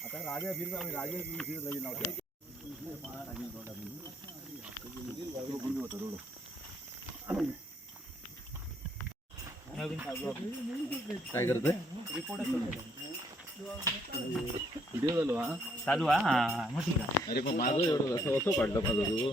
आता राजा फिरतो आम्ही राजा फिरत लगेच नव्हता काय करतोय व्हिडिओ चालू हा चालू हा हा मग ठीक आहे. अरे पण माझं एवढं असं असं काढलं माझं तू.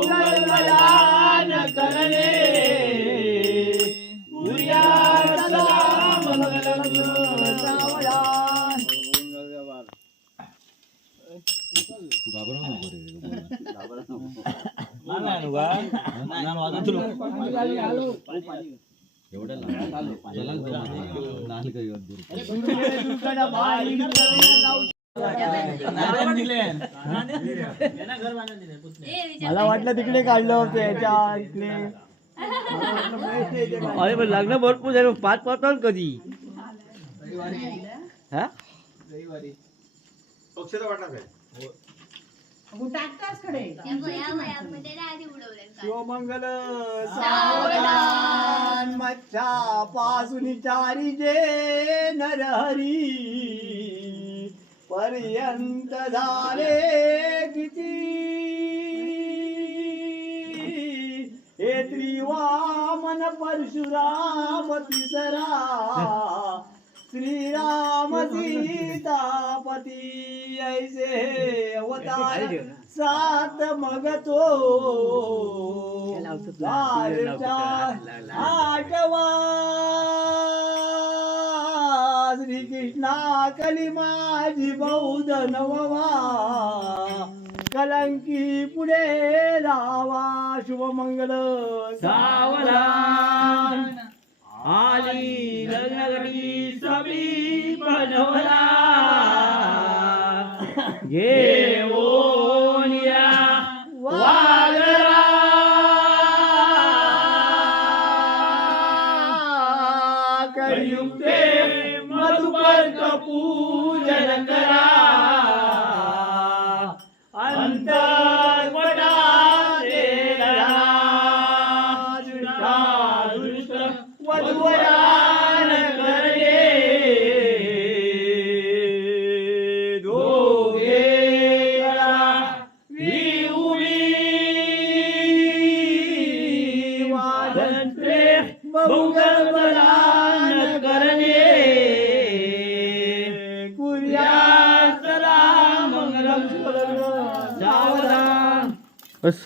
बहुकल्पलान करणे उर्या सदा मंगलम मला वाटलं तिकडे काढलं होतं याच्या इकडे. अरे पण लग्न भरपूर झालं पाच पाच कधी. हा? शिवमंगल सावधान मच्छा पासून चारी जे नरहरी. पर्यंत झाले किती हे त्रिवामन परशुराम तिसरा श्रीराम सीतापती ऐसे अवतार सात मग तो चारचा आठवा श्रीकृष्णा कली माझी बौद्ध नववा. कलंकी पुढे लावा शुभमंगल. सावधान. आली लग्नगडी सभी बनवला या वागरा. कलियुक्ते मधुपर्क पूजन करा अंतर्पटाते बस.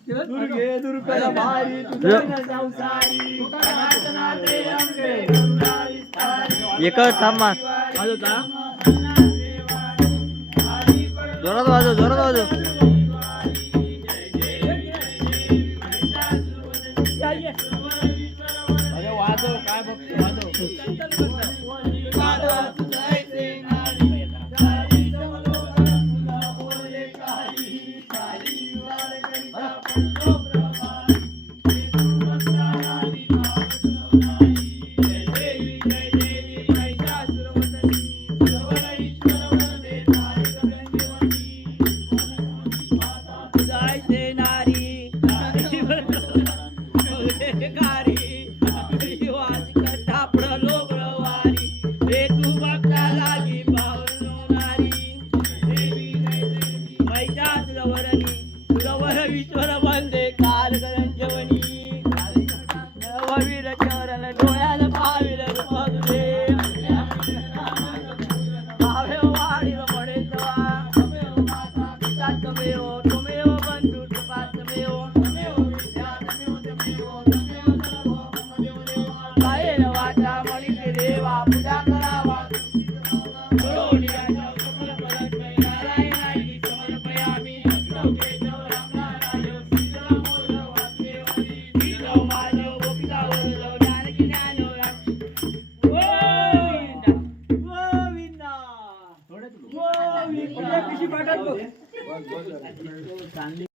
दुर्गे दुर्गल भारी एकच थांब वाजवता? जोरात वाजव जोरात वाजव. अरे वाजव काय बघतो जायचे Come on. জানলে